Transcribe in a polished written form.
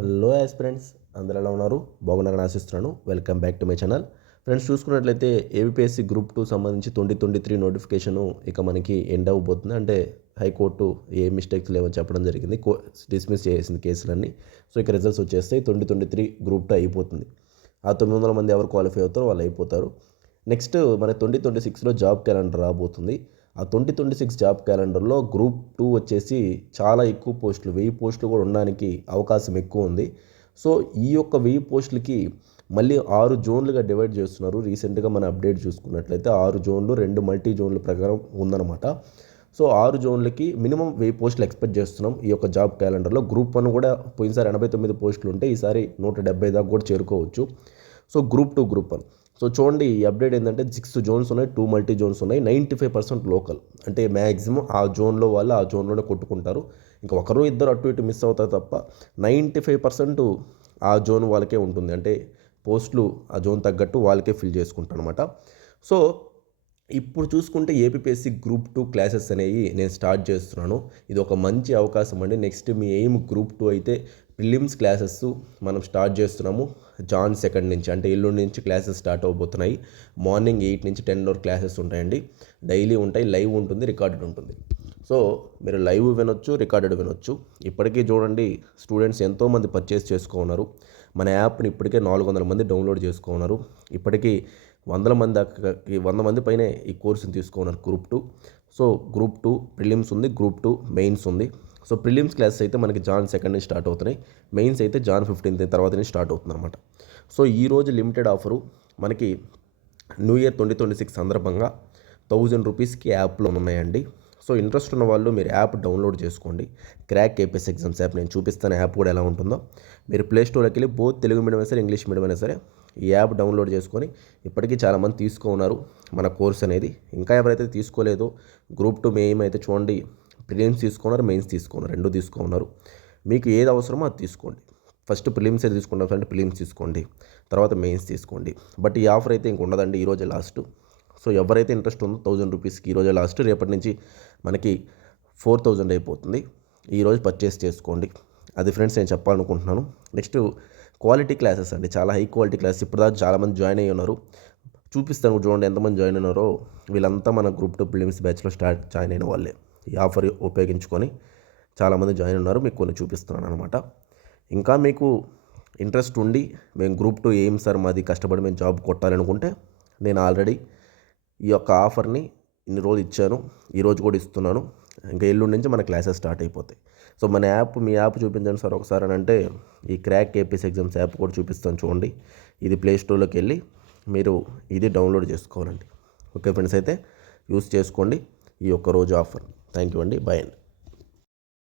Hello aspirants, అందరూ ఎలా ఉన్నారు? బాగున్నారని ఆశిస్తున్నాను. Welcome back to my channel. Friends, చూసుకున్నట్లయితే ఏబిపిఎస్సి గ్రూప్ 2 సంబంధించి 2023 నోటిఫికేషను ఇక మనకి ఎండ్ అవ్వబోతుంది. అంటే హైకోర్టు ఏ మిస్టేక్స్ లేవని చెప్పడం జరిగింది. డిస్మిస్ చేసింది కేసులన్నీ. సో ఇక రిజల్ట్స్ వచ్చేస్తాయి. 2023 గ్రూప్ 2 అయిపోతుంది. ఆ 900 మంది ఎవరు క్వాలిఫై అవుతారో వాళ్ళు అయిపోతారు. నెక్స్ట్ మన 2026లో జాబ్ క్యాలెండర్ రాబోతుంది. ఆ 2026 జాబ్ క్యాలెండర్లో గ్రూప్ 2 వచ్చేసి చాలా ఎక్కువ పోస్టులు, 1000 పోస్టులు కూడా ఉండడానికి అవకాశం ఎక్కువ ఉంది. సో ఈ యొక్క 1000 పోస్టులకి మళ్ళీ 6 జోన్లుగా డివైడ్ చేస్తున్నారు. రీసెంట్గా మన అప్డేట్ చూసుకున్నట్లయితే 6 జోన్లు, 2 మల్టీ జోన్ల ప్రకారం ఉందన్నమాట. సో 6 జోన్లకి మినిమం 1000 పోస్టులు ఎక్స్పెక్ట్ చేస్తున్నాం ఈ యొక్క జాబ్ క్యాలెండర్లో. గ్రూప్ 1 కూడా పోయినసారి 89 పోస్టులు ఉంటే ఈసారి 170 దాకా కూడా చేరుకోవచ్చు. So group 1. సో చూడండి, ఈ అప్డేట్ ఏంటంటే 6 జోన్స్ ఉన్నాయి, 2 మల్టీ జోన్స్ ఉన్నాయి. 95% లోకల్, అంటే మ్యాక్సిమం ఆ జోన్లో వాళ్ళు ఆ జోన్లోనే కొట్టుకుంటారు. ఇంకా ఒకరు ఇద్దరు అటు ఇటు మిస్ అవుతారు తప్ప 95% ఆ జోన్ వాళ్ళకే ఉంటుంది. అంటే పోస్టులు ఆ జోన్ తగ్గట్టు వాళ్ళకే ఫిల్ చేసుకుంటారు అనమాట. సో ఇప్పుడు చూసుకుంటే ఏపీపీఎస్సీ గ్రూప్ 2 క్లాసెస్ అనేవి నేను స్టార్ట్ చేస్తున్నాను. ఇది ఒక మంచి అవకాశం అండి. నెక్స్ట్ మీ ఎయిమ్ గ్రూప్ 2 అయితే ప్రిలిమ్స్ క్లాసెస్ మనం స్టార్ట్ చేస్తున్నాము. జాన్ 2 నుంచి, అంటే ఎల్లుండి నుంచి క్లాసెస్ స్టార్ట్ అవబోతున్నాయి. మార్నింగ్ 8 నుంచి 10 వరకు క్లాసెస్ ఉంటాయండి. డైలీ ఉంటాయి, లైవ్ ఉంటుంది, రికార్డెడ్ ఉంటుంది. సో మీరు లైవ్ వినొచ్చు, రికార్డెడ్ వినొచ్చు. ఇప్పటికీ చూడండి, స్టూడెంట్స్ ఎంతోమంది పర్చేస్ చేసుకున్నారు. మన యాప్ని ఇప్పటికే 400 మంది డౌన్లోడ్ చేసుకున్నారు. ఇప్పటికీ 100 మంది పైనే ఈ కోర్సుని తీసుకున్నారు గ్రూప్ 2. సో గ్రూప్ 2 ప్రిలిమ్స్ ఉంది, గ్రూప్ 2 మెయిన్స్ ఉంది. సో ప్రిలిమ్స్ క్లాసెస్ అయితే మనకి జాన్ 2 నుంచి స్టార్ట్ అవుతున్నాయి. మెయిన్స్ అయితే జాన్ 15 తర్వాత నుంచి స్టార్ట్ అవుతుంది అనమాట. సో ఈరోజు లిమిటెడ్ ఆఫరు మనకి న్యూ ఇయర్ 2026 సందర్భంగా 1000 రూపీస్కి యాప్లో ఉన్నాయండి. సో ఇంట్రెస్ట్ ఉన్న వాళ్ళు మీరు యాప్ డౌన్లోడ్ చేసుకోండి. క్రాక్ ఏపీఎస్ ఎగ్జామ్స్ యాప్, నేను చూపిస్తాను యాప్ కూడా ఎలా ఉంటుందో. మీరు ప్లే స్టోర్లోకి వెళ్ళి బోత్ తెలుగు మీడియం అయినా సరే, ఇంగ్లీష్ మీడియం అయినా సరే ఈ యాప్ డౌన్లోడ్ చేసుకొని, ఇప్పటికీ చాలామంది తీసుకున్నారు మన కోర్స్ అనేది. ఇంకా ఎవరైతే తీసుకోలేదో గ్రూప్ 2 మెయిన్ అయితే చూడండి, ప్రిలిమ్స్ తీసుకున్నారు, మెయిన్స్ తీసుకున్నారు, 2 తీసుకున్నారు. మీకు ఏది అవసరమో అది తీసుకోండి. ఫస్ట్ ప్రిలిమ్స్ ఏది తీసుకుంటారు అంటే ప్రిలిమ్స్ తీసుకోండి, తర్వాత మెయిన్స్ తీసుకోండి. బట్ ఈ ఆఫర్ అయితే ఇంక ఉండదండి, ఈరోజే లాస్ట్. సో ఎవరైతే ఇంట్రెస్ట్ ఉందో 1000 రూపీస్కి ఈరోజే లాస్ట్. రేపటి నుంచి మనకి 4000 అయిపోతుంది. ఈరోజు పర్చేస్ చేసుకోండి. అది ఫ్రెండ్స్ నేను చెప్పాలనుకుంటున్నాను. నెక్స్ట్ క్వాలిటీ క్లాసెస్ అండి, చాలా హై క్వాలిటీ క్లాసెస్. ఇప్పుడు దాకా చాలామంది జాయిన్ అయ్యి ఉన్నారు. చూపిస్తాను చూడండి ఎంతమంది జాయిన్ అయినారో. వీళ్ళంతా మన గ్రూప్ 2 ప్రిలిమ్స్ బ్యాచ్లో జాయిన్ అయిన వాళ్ళే. ఈ ఆఫర్ ఉపయోగించుకొని చాలామంది జాయిన్ ఉన్నారు. మీకు కొన్ని చూపిస్తున్నాను అనమాట. ఇంకా మీకు ఇంట్రెస్ట్ ఉండి మేము గ్రూప్ 2 ఏం సార్ మాది కష్టపడి మేము జాబ్ కొట్టాలనుకుంటే, నేను ఆల్రెడీ ఈ యొక్క ఆఫర్ని ఇన్ని రోజులు ఇచ్చాను, ఈరోజు కూడా ఇస్తున్నాను. ఇంకా ఎల్లుండి నుంచి మన క్లాసెస్ స్టార్ట్ అయిపోతాయి. సో మన యాప్, మీ యాప్ చూపించండి సార్ ఒకసారి అని అంటే, ఈ క్రాక్ ఏపీఎస్ ఎగ్జామ్స్ యాప్ కూడా చూపిస్తాను చూడండి. ఇది ప్లే స్టోర్లోకి వెళ్ళి మీరు ఇది డౌన్లోడ్ చేసుకోవాలండి. ఓకే ఫ్రెండ్స్, అయితే యూస్ చేసుకోండి ఈ ఒక్క రోజు ఆఫర్. థ్యాంక్ యూ అండి. బాయ్ అండి.